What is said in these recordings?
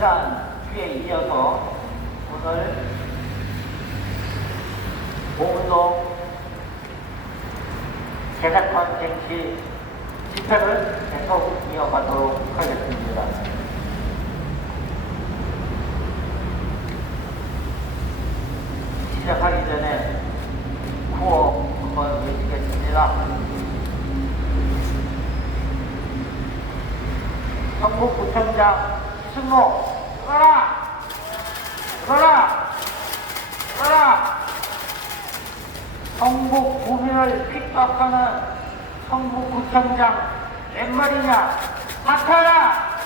지난 주에 이어서 오늘 봉동 개사권 쟁취 집회를 계속 이어가도록 하겠습니다. 시작하기 전에 구호 한번 외치겠습니다. 성북구청장 이승모 들어라! 들어라! 들어라! 성북 구민을 핍박하는 성북구청장 몇 말이냐? 사퇴하라!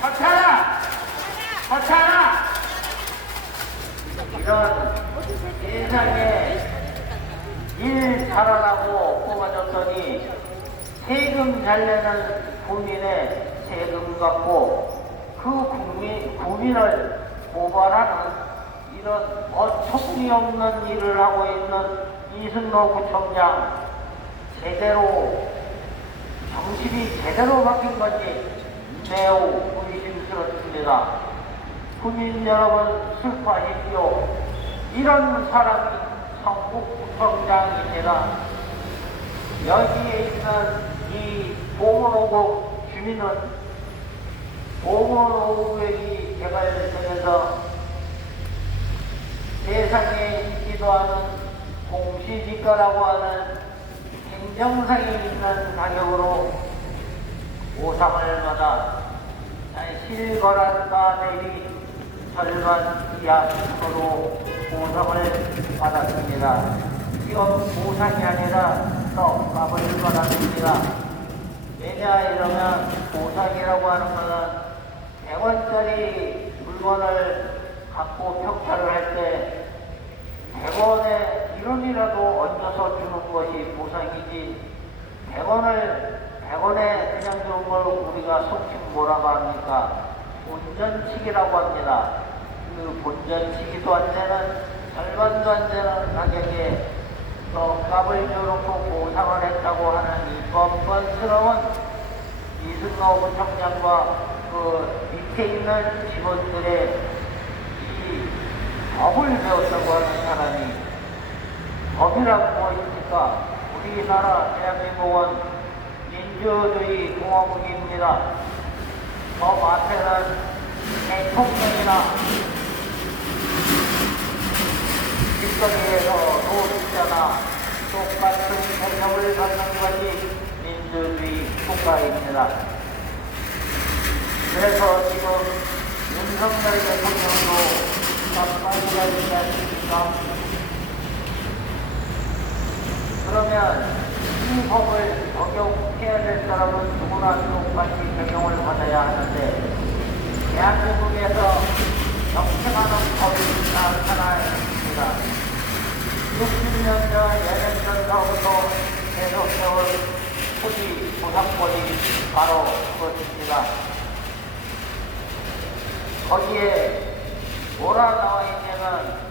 사퇴하라! 사퇴하라! 이런 세상에 일 잘하라고 뽑아줬더니 세금 잘 내는 국민의 세금 갖고 그 국민을 고발하는 이런 어처구니없는 일을 하고 있는 이승모 구청장 제대로 정신이 제대로 바뀐 건지 매우 의심스럽습니다. 국민 여러분 슬퍼하십시오. 이런 사람이 성북구청장입니다. 여기에 있는 이 봉원오구 주민은 봉원오구역이 개발되면서 세상에 있지도 않은 공시지가라고 하는 행정상에 있는 가격으로 보상을 받아 실거래가 대비 절반 이하로 보상을 받았습니다. 이건 보상이 아니라 떡값을 받았습니다. 왜냐 이러면 보상이라고 하는 것은 100원짜리 물건을 갖고 평가를 할 때 100원에 1원이라도 얹어서 주는 것이 보상이지 100원에 그냥 주는 걸 우리가 속칭 뭐라고 합니까? 본전치기라고 합니다. 그 본전치기도 안 되는 절반도 안 되는 가격에 떡값을 줘놓고 보상을 했다고 하는 이 뻔뻔스러운 이승모 구청장과 그 밑에 있는 직원들의 이 법을 배웠다고 하는 사람이 법이라고 무엇입니까? 우리나라 대한민국은 민주주의 공화국입니다. 법 앞에는 대통령이나 일정에서 노동자나 똑같은 대접을 받는 것이 민주주의 국가입니다. 그래서 지금 윤석열 대통령도 마찬가지가 있지 않습니까? 그러면 이 법을 적용해야 될 사람은 누구나 똑같이 적용을 받아야 하는데 대한민국에서 정책하는 법이 나타나 있습니다. 60년 전, 예년 전서부터 계속 세월 토지 보상권이 바로 그것입니다. 거기에 뭐라 나와 있냐면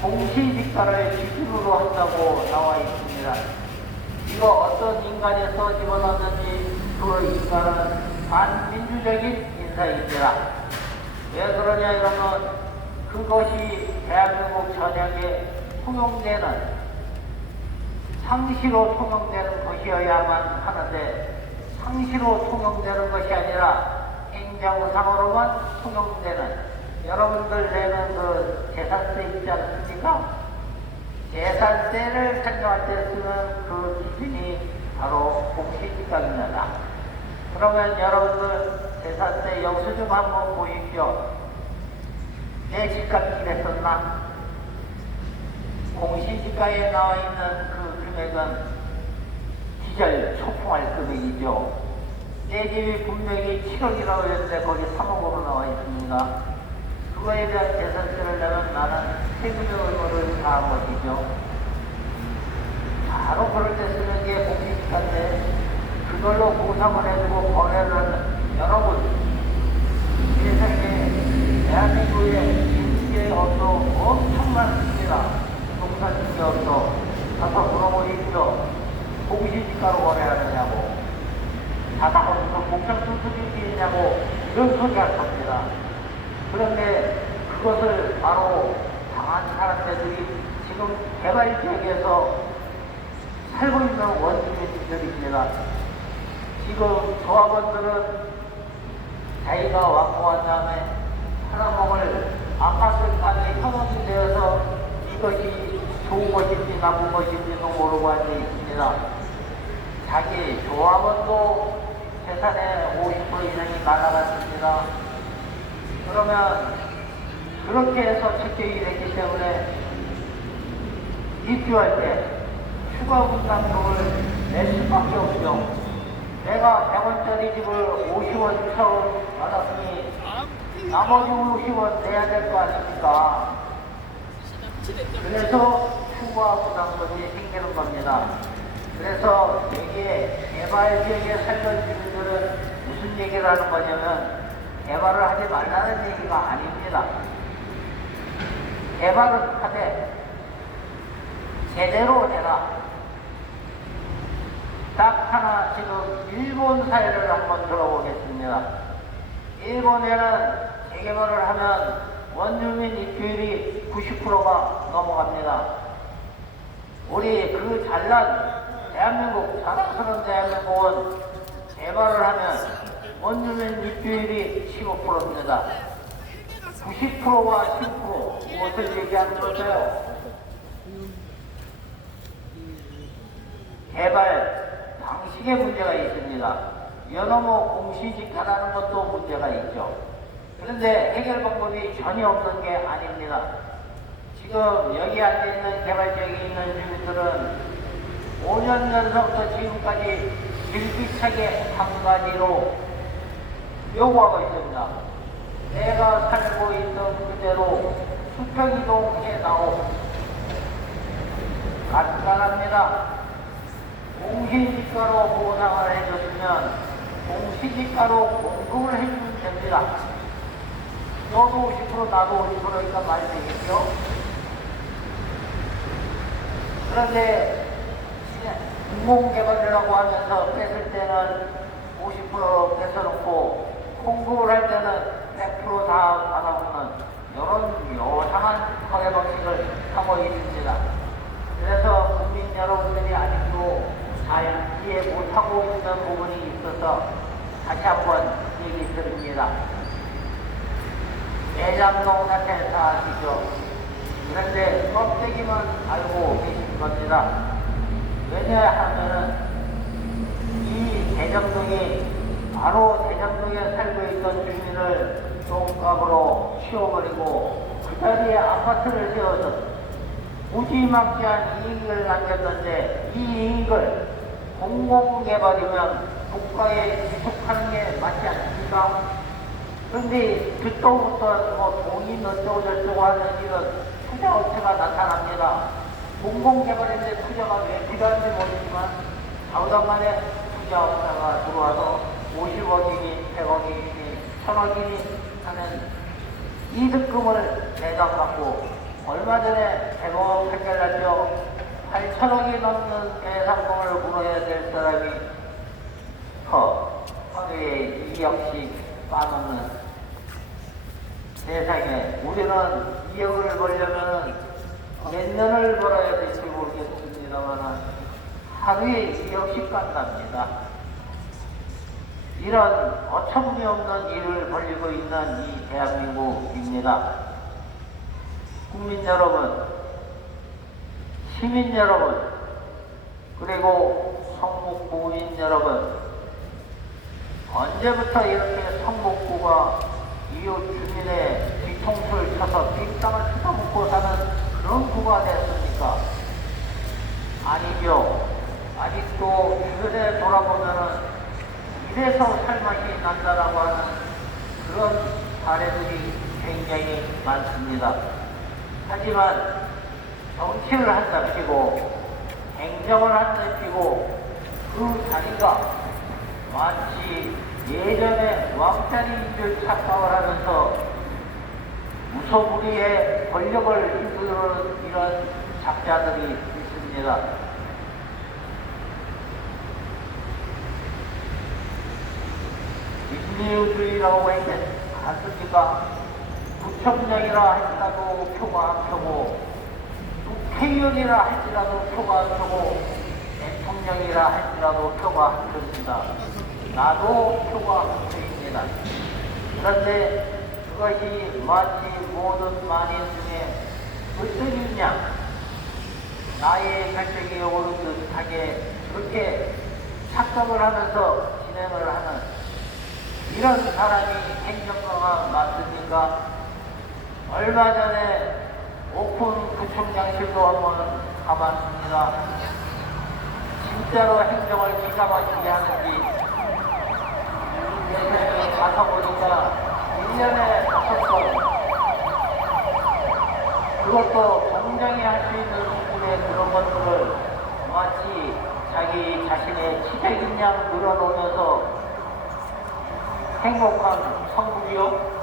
공시지가를 기준으로 한다고 나와 있습니다. 이거 어떤 인간에서 집어넣었는지 그 인간은 반민주적인 인사입니다. 왜 그러냐 이러면 그것이 대한민국 전역에 통용되는 상시로 통용되는 것이어야만 하는데 상시로 통용되는 것이 아니라 행정상으로만 통용되는 여러분들 내는 그 재산세 있지 않습니까? 재산세를 생각할 때 쓰는 그 기준이 바로 공시지가입니다. 그러면 여러분들 재산세 영수증 한번 보십시오. 내 집값 이랬었나? 공시지가에 나와 있는 그 금액은 기절 초풍할 금액이죠. 내 집이 분명히 7억이라고 했는데 거기 3억으로 나와 있습니다. 그거에 대한 재산세를 내면 나는 세금의 의무를 다한 것이죠. 바로 그럴 때 쓰는 게 공시지가인데 그걸로 보상을 해주고 거래를 여러분 세상에 대한민국에 인기업도 엄청 많습니다. 농산인기업도 가서 물어보십시오. 공시지가로 거래하느냐고 자다가 무슨 목장 수수료이 있냐고 이런 소리 할 겁니다. 그런데 그것을 바로 당한 사람들이 지금 개발 지역에서 살고 있는 원주민들입니다. 지금 조합원들은 자기가 완공한 다음에 팔아먹을 아파트까지 현원이 되어서 이것이 좋은 것인지 나쁜 것인지도 모르고 앉아 있습니다. 자기 조합원도 재산의 50% 이상이 날아갔습니다. 그러면 그렇게 해서 책정이 됐기 때문에 입주할 때 추가 분담금을 낼 수밖에 없죠. 내가 100원짜리 집을 50원 처음 받았으니 나머지 50원 내야 될 거 아닙니까? 그래서 추가 부담금이 생기는 겁니다. 그래서 여기에 개발 지역에 살던 주민들은 무슨 얘기를 하는 거냐면 개발을 하지 말라는 얘기가 아닙니다. 개발을 하되 제대로 해라. 딱 하나 지금 일본 사례를 한번 들어보겠습니다. 일본에는 재개발을 하면 원주민 입주율이 90%가 넘어갑니다. 우리 그 잘난 대한민국, 자랑스러운 대한민국은 개발을 하면 원주민 입주율이 15%입니다. 90%와 10% 무엇을 얘기하는 걸까요? 개발 방식에 문제가 있습니다. 여너모 공시지가라는 것도 문제가 있죠. 그런데 해결 방법이 전혀 없는 게 아닙니다. 지금 여기 앉아있는 개발지역에 있는 주민들은 5년 전서부터 지금까지 길기차게 한 가지로 요구하고 있습니다. 내가 살고 있는 그대로 수평이동해 나오. 간단합니다. 공시지가로 보상을 해줬으면 공시지가로 공급을 해주면 됩니다. 너도 50% 나도 50%니까 말이 되겠죠? 그런데 공공개발이라고 하면서 뺐을 때는 50% 뺏어놓고 공급을 할 때는 100% 다 받아먹는 이런 요상한 거래 방식을 하고 있습니다. 그래서 국민 여러분들이 아직도 잘 이해 못하고 있는 부분이 있어서 다시 한번 얘기 드립니다. 대장동 사태 다 아시죠? 그런데 껍데기만 알고 계신 겁니다. 왜냐하면은 이 대장동이 바로 대장동에 살고 있던 주민을 똥값으로 치워버리고 그 자리에 아파트를 세워서 무지막지한 이익을 남겼는데 이 이익을 공공개발이면 국가에 위촉하는 게 맞지 않습니까? 그런데 그때부터 뭐 돈이 어쩌고 저쩌고 하는 이런 투자업체가 나타납니다. 공공개발인데 투자가 왜 필요한지 모르지만 자우당간에 투자업체가 들어와서 50억이니 100억이니 1000억이니 하는 이득금을 배당받고 얼마 전에 100억 해결났죠. 8천억이 넘는 배상금을 물어야 될 사람이 하루에 2억씩 빠놓는 세상에 우리는 2억을 벌려면 몇 년을 벌어야 될지 모르겠습니다만 하루에 2억씩 간답니다. 이런 어처구니 없는 일을 벌이고 있는 이 대한민국입니다. 국민 여러분, 시민 여러분, 그리고 성북구민 여러분, 언제부터 이렇게 성북구가 이웃 주민의 뒤통수를 쳐서 뒷땅을 뜯어먹고 사는 그런 구가 됐습니까? 아니죠. 아직도 주변에 돌아보면은 이래서 살맛이 난다라고 하는 그런 사례들이 굉장히 많습니다. 하지만 정치를 한답시고 행정을 한답시고 그 자리가 마치 예전에 왕자리인 줄 착각을 하면서 무소불위의 권력을 이루는 이런 작자들이 있습니다. 민주주의라고 했지 않습니까? 구청장이라 할지라도 표가 한 표고, 국회의원이라 할지라도 표가 한 표고, 대통령이라 할지라도 표가 한 표입니다. 나도 표가 한 표입니다. 그런데 그것이 마치 모든 만인 중에 불떡이냐, 나의 결정이 오른 듯하게 그렇게 착각을 하면서 진행을 하는 이런 사람이 행정가가 맞습니까? 얼마 전에 오픈 구청장실도 한번 가봤습니다. 진짜로 행정을 기가 막히게 하는지 예전에 가서 보니까 1년에 5번, 그것도 경장이 할 수 있는 수준의 그런 것들을 마치 자기 자신의 치백인 양 늘어놓으면서 행복한 성국이요.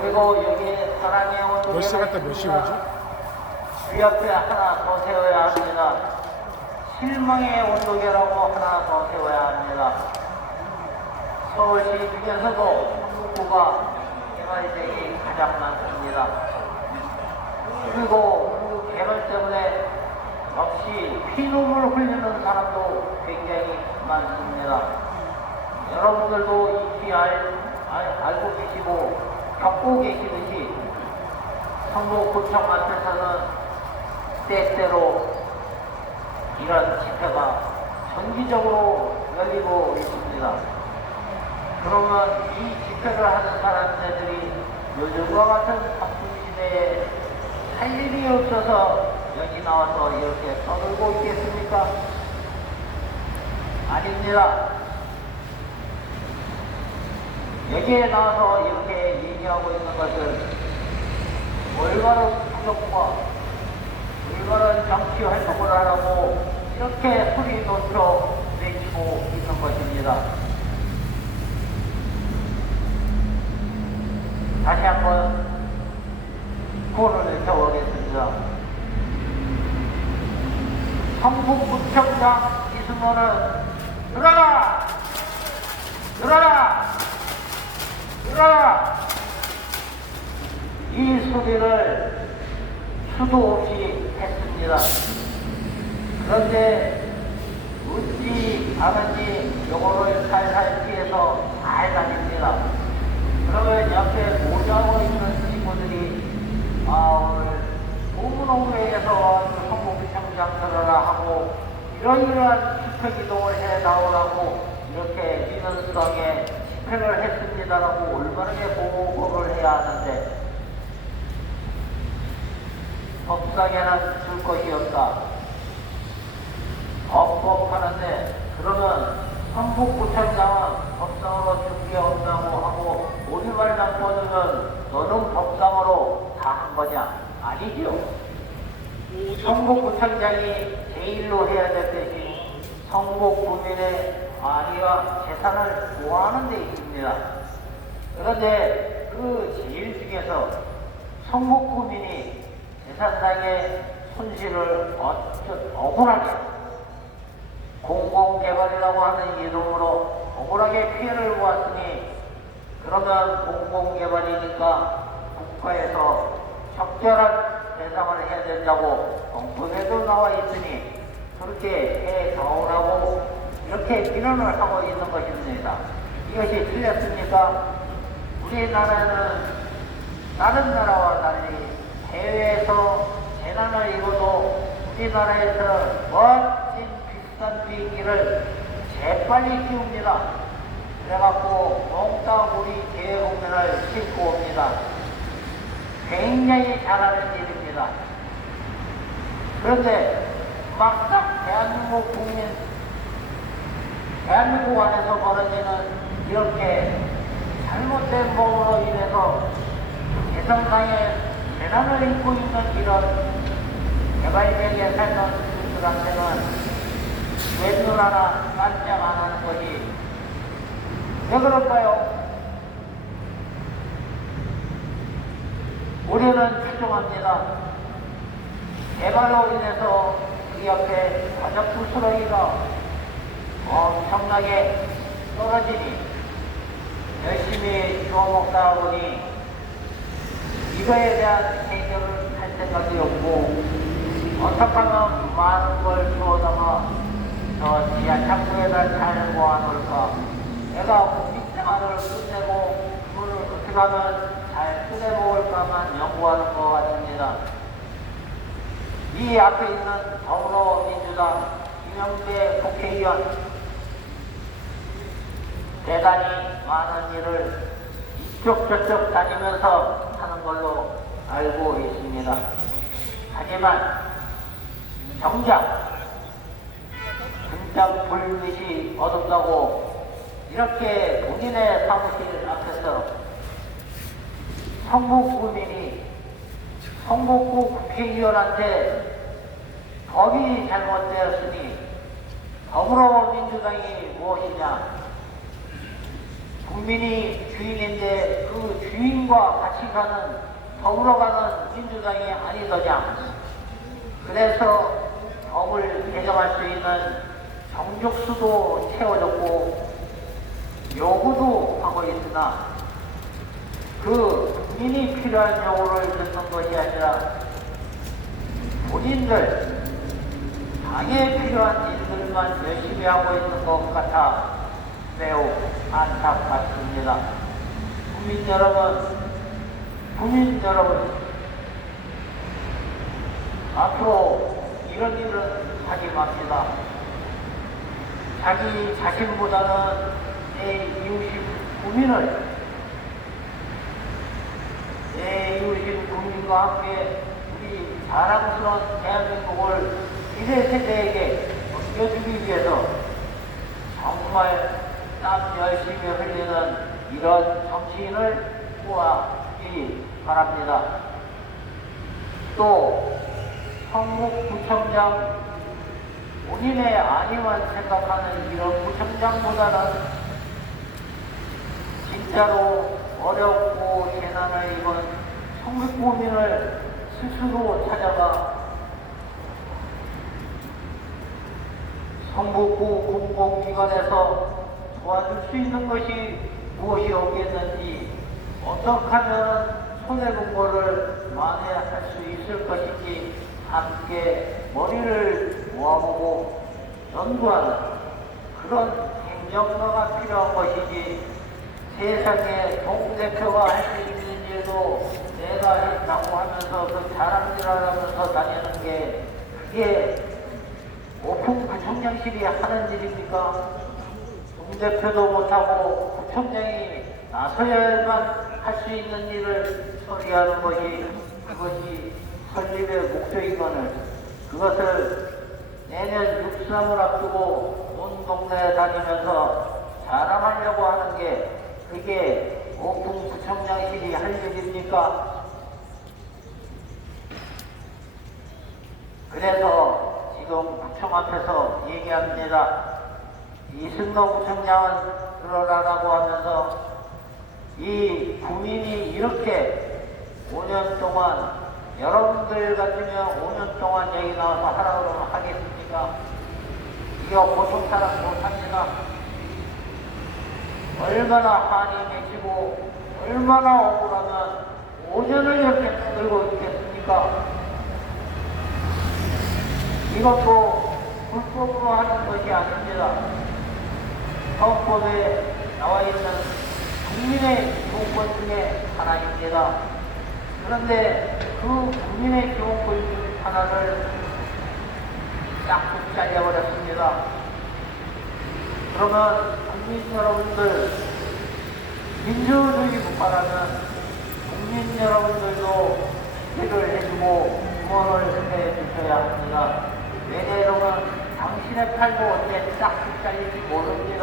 그리고 여기에 사랑의 온도계가 몇 시 갔다 몇 시 오지? 그 옆에 하나 더 세워야 합니다. 실망의 온도계라고 하나 더 세워야 합니다. 서울시 중에서도 한국구가 개발되기 가장 많습니다. 그리고 그 개발 때문에 역시 피눈물 흘리는 사람도 굉장히 많습니다. 여러분들도 이미 알고 계시고 겪고 계시듯이 성북구청 앞에서는 때때로 이런 집회가 정기적으로 열리고 있습니다. 그러면 이 집회를 하는 사람들이 요즘과 같은 바쁜 시대에 할 일이 없어서 여기 나와서 이렇게 떠들고 있겠습니까? 아닙니다. 여기에 나와서 이렇게 얘기하고 있는 것은 올바른 부정과 올바른 정치 활동을 하라고 이렇게 소리 높여 외치고 있는 것입니다. 다시 한번 구호를 외쳐보겠습니다. 성북구청장 이승호는 들어라! 들어라! 들어라! 이 소리를 수도 없이 했습니다. 그런데 웃지 않은지 요거를 살살 피해서 잘 다닙니다. 그러면 옆에 모자고 있는 친구들이 오늘 노무노무회에서 성북구청장 들어라 하고 이러이러한 집회기동을 해 나오라고 이렇게 민원수당에 집회를 했습니다라고 올바르게 보고를 해야 하는데 법상에는 줄 것이 없다. 법하는데 그러면 성북구청장은 법상으로 줄 게 없다고 하고 우리말만 꺼주면 너는 법상으로 다 한 거냐? 아니죠. 성북구청장이 제일로 해야 될 것이 성북구민의 관리와 재산을 보호하는 데 있습니다. 그런데 그 제일 중에서 성북구민이 재산상의 손실을 억울하게 공공개발이라고 하는 이름으로 억울하게 피해를 보았으니 그러면 공공개발이니까 국가에서 적절한 배상을 해야 된다고 공문에도 나와 있으니 그렇게 해 나오라고 이렇게 민원을 하고 있는 것입니다. 이것이 틀렸습니까? 우리나라는 다른 나라와 달리 해외에서 재난을 입어도 우리나라에서 멋진 비싼 비행기를 재빨리 키웁니다. 그래갖고 몽땅 우리 계획공면을 싣고 옵니다. 굉장히 잘하는 일입니다. 그런데 막상 대한민국 안에서 벌어지는 이렇게 잘못된 법으로 인해서 재정상의 재난을 입고 있는 이런 개발지역에 살던 분들한테는 웬눈 하나 깜짝 안 하는 것이 왜 그럴까요? 우리는 추정합니다. 개발로 인해서 그 옆에 가족 부스러기가 엄청나게 떨어지니 열심히 주워 먹다 보니 이거에 대한 해결을 할 생각이 없고 어떻게 하면 많은 걸 주워다가 저 지하 창고에다 잘 모아놓을까. 내가 국민생활을 끝내고 그걸 어떻게 하면 잘 꺼내먹을까만 연구하는 것 같습니다. 이 앞에 있는 더불어민주당 김영배 국회의원 대단히 많은 일을 이쪽 저쪽 다니면서 하는 걸로 알고 있습니다. 하지만 정작 등짝 불빛이 어둡다고 이렇게 본인의 사무실 앞에서 성북구민이 성북구 국회의원한테 법이 잘못되었으니 더불어민주당이 무엇이냐, 국민이 주인인데 그 주인과 같이 가는 더불어가는 민주당이 아니더냐. 그래서 법을 개정할 수 있는 정족수도 채워졌고 요구도 하고 있으나 그 국민이 필요한 요구를 듣는 것이 아니라 본인들 당에 필요한 일들만 열심히 하고 있는 것 같아 매우 안타깝습니다. 국민 여러분, 앞으로 이런 일은 하지 맙시다. 자기 자신보다는 내 이웃인 국민과 함께 우리 자랑스러운 대한민국을 미래 세대에게 넘겨주기 위해서 정말 땀 열심히 흘리는 이런 정치인을 뽑아주기 바랍니다. 또 성북구청장 본인의 아니만 생각하는 이런 구청장보다는 진짜로 어렵고 재난을 입은 성북구민을 스스로 찾아가 성북구 공공기관에서 도와줄 수 있는 것이 무엇이 없겠는지, 어떻게 하면 손해본 거를 만회할 수 있을 것인지 함께 머리를 모아보고 연구하는 그런 행정가가 필요한 것이지, 세상에 동대표가 할 수 있는 일도 내가 했다고 하면서 그 자랑질을 하면서 다니는 게 그게 오픈 구청장실이 하는 일입니까? 동대표도 못하고 구청장이 나서야만 할 수 있는 일을 처리하는 것이 그것이 설립의 목적이거늘 그것을 내년 6.3을 앞두고 온 동네에 다니면서 자랑하려고 하는 게 그게 오픈 구청장실이 할 일입니까? 그래서 지금 구청 앞에서 얘기합니다. 이승로 구청장은 그러라라고 하면서 이 국민이 이렇게 5년 동안 여러분들 같으면 5년 동안 여기 나와서 하라고 그러면 하겠습니까? 이거 보통 사람 못합니다. 얼마나 한이 맺히고 얼마나 억울하면 5년을 이렇게 끌고 있겠습니까? 이것도 불법으로 하는 것이 아닙니다. 헌법에 나와 있는 국민의 기본권 중에 하나입니다. 그런데 그 국민의 기본권 중 하나를 딱 잘려버렸습니다. 그러면 국민 여러분들, 민주주의 국가라면 국민 여러분들도 기회를 해주고 응원을 해주셔야 합니다. 왜냐하면 당신의 팔도 언제 딱 잘릴지 모릅니다.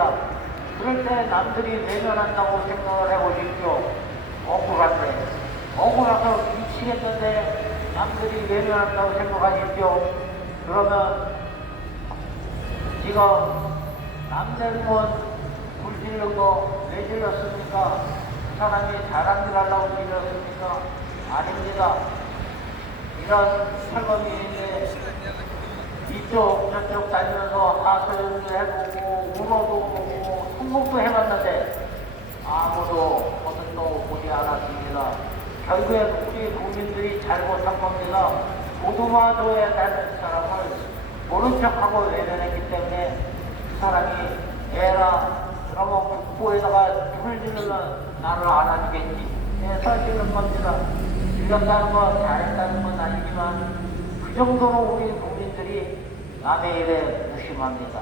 그럴 때 남들이 외면한다고 생각을 해보십시오. 억울해서 미치겠는데 남들이 외면한다고 생각하십시오. 그러면 지금 남들은 불 지른 거 왜 질렀습니까? 그 사람이 자랑질 하려고 질렀습니까? 아닙니다. 이런 철거민인데 이쪽 저쪽 다니면서 하소연도 해보고 울어도 보고 통곡도 해봤는데 아무도 버튼도 보지 않았습니다. 결국엔 우리 국민들이 잘못한 겁니다. 보도마줘야 되는 사람을 모른 척하고 외면했기 때문에 그 사람이 에라 그러면 국보에다가 불을 지르면 나를 알아주겠지 해서 지른 겁니다. 질렀다는 건 잘했다는 건 아니지만 그 정도로 우리 국민들이 남의 일에 무심합니다.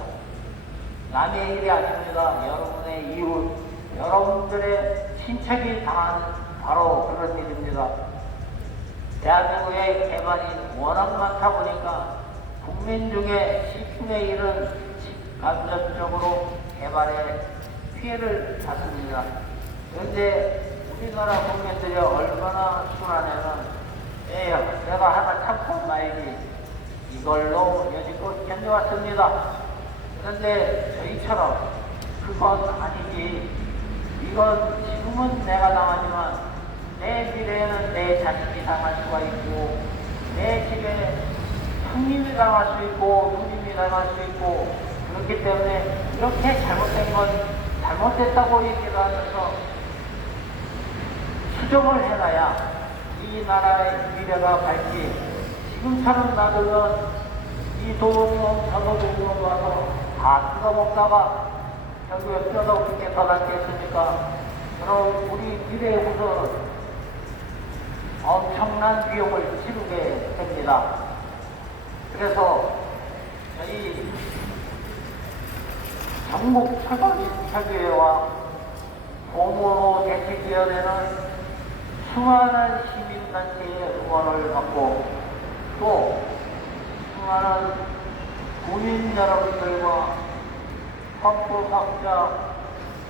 남의 일이 아닙니다. 여러분의 이웃, 여러분들의 친척이 당한 바로 그런 일입니다. 대한민국의 개발이 워낙 많다 보니까 국민 중에 10분의 1은 직간접적으로 개발에 피해를 받습니다. 그런데 우리나라 국민들이 얼마나 순하냐면 내가 하나 참고 말지 이걸로 여지껏 견뎌왔습니다. 그런데 저희처럼 그건 아니지. 이건 지금은 내가 당하지만 내 미래에는 내 자식이 당할 수가 있고 내 집에 형님이 당할 수 있고 누님이 당할 수 있고 그렇기 때문에 이렇게 잘못된 건 잘못됐다고 얘기를 하면서 수정을 해놔야 이 나라의 미래가 밝지. 지금처럼 놔두면 이 도둑놈 저거 도둑놈 와서 다 뜯어먹다가 결국에 뜯어먹게 더 낫겠습니까? 그럼 우리 미래의 후손은 엄청난 비용을 치르게 됩니다. 그래서 저희 전국 철거인협의회와 공무원 대책위원회는 수많은 시민단체의 응원을 받고 또 수많은 국민 여러분들과 헌법학자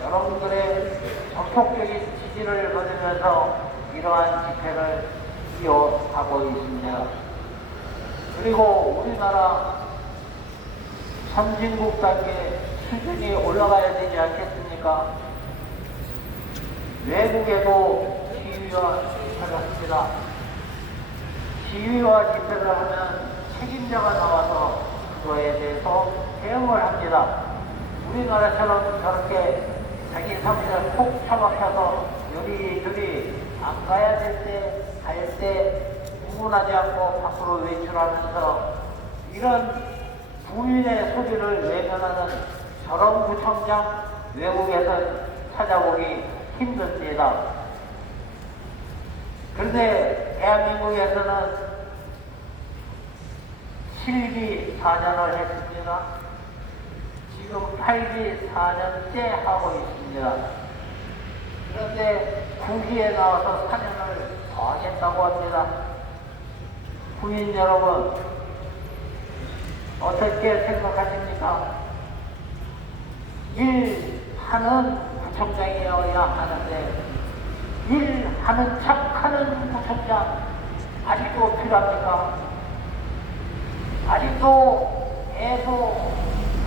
여러분들의 전폭적인 지지를 받으면서 이러한 집회를 이어가고 있습니다. 그리고 우리나라 선진국 단계 수준이 올라가야 되지 않겠습니까? 외국에도 시위와 집회를 합니다. 시위와 집회를 하면 책임자가 나와서 그거에 대해서 대응을 합니다. 우리나라처럼 저렇게 자기 사무실을 콕 처박혀서 요리조리 안 가야 될 때, 갈 때 구분하지 않고 밖으로 외출하면서 이런 국민의 소리를 외면하는 저런 구청장 외국에서 찾아보기 힘듭니다. 그런데 대한민국에서는 실기 4년을 했습니다. 지금 8기 4년째 하고 있습니다. 그런데 9기에 나와서 4년을 더 하겠다고 합니다. 국민 여러분, 어떻게 생각하십니까? 일하는 구청장이어야 하는데 일하는 척하는 구청장 아직도 필요합니까? 아직도 계속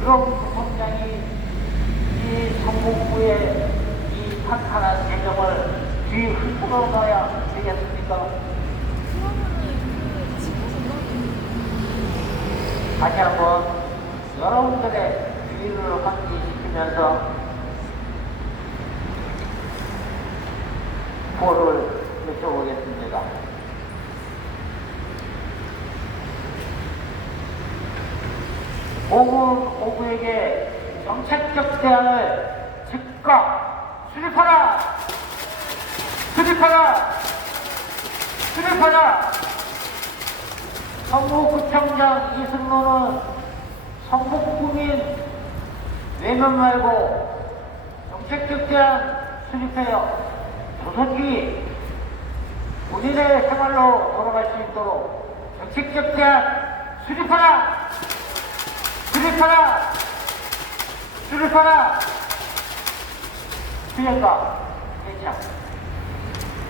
그런 구청장이 이 정부의 이 탄탄한 재정을 뒤 흔들어 놔야 되겠습니까? 다시 한번 여러분들의 주의를 환기시키면서 구호를 외쳐보겠습니다. 오구에게 정책적 대안을 즉각 수립하라! 수립하라! 수립하라! 성북구청장 이승로는 성북구민 외면 말고 정책적 대안 수립해요. 조선기 본인의 생활로 돌아갈 수 있도록 정책적 대안 수립하라! 수립하라! 수립하라! 수행가 대장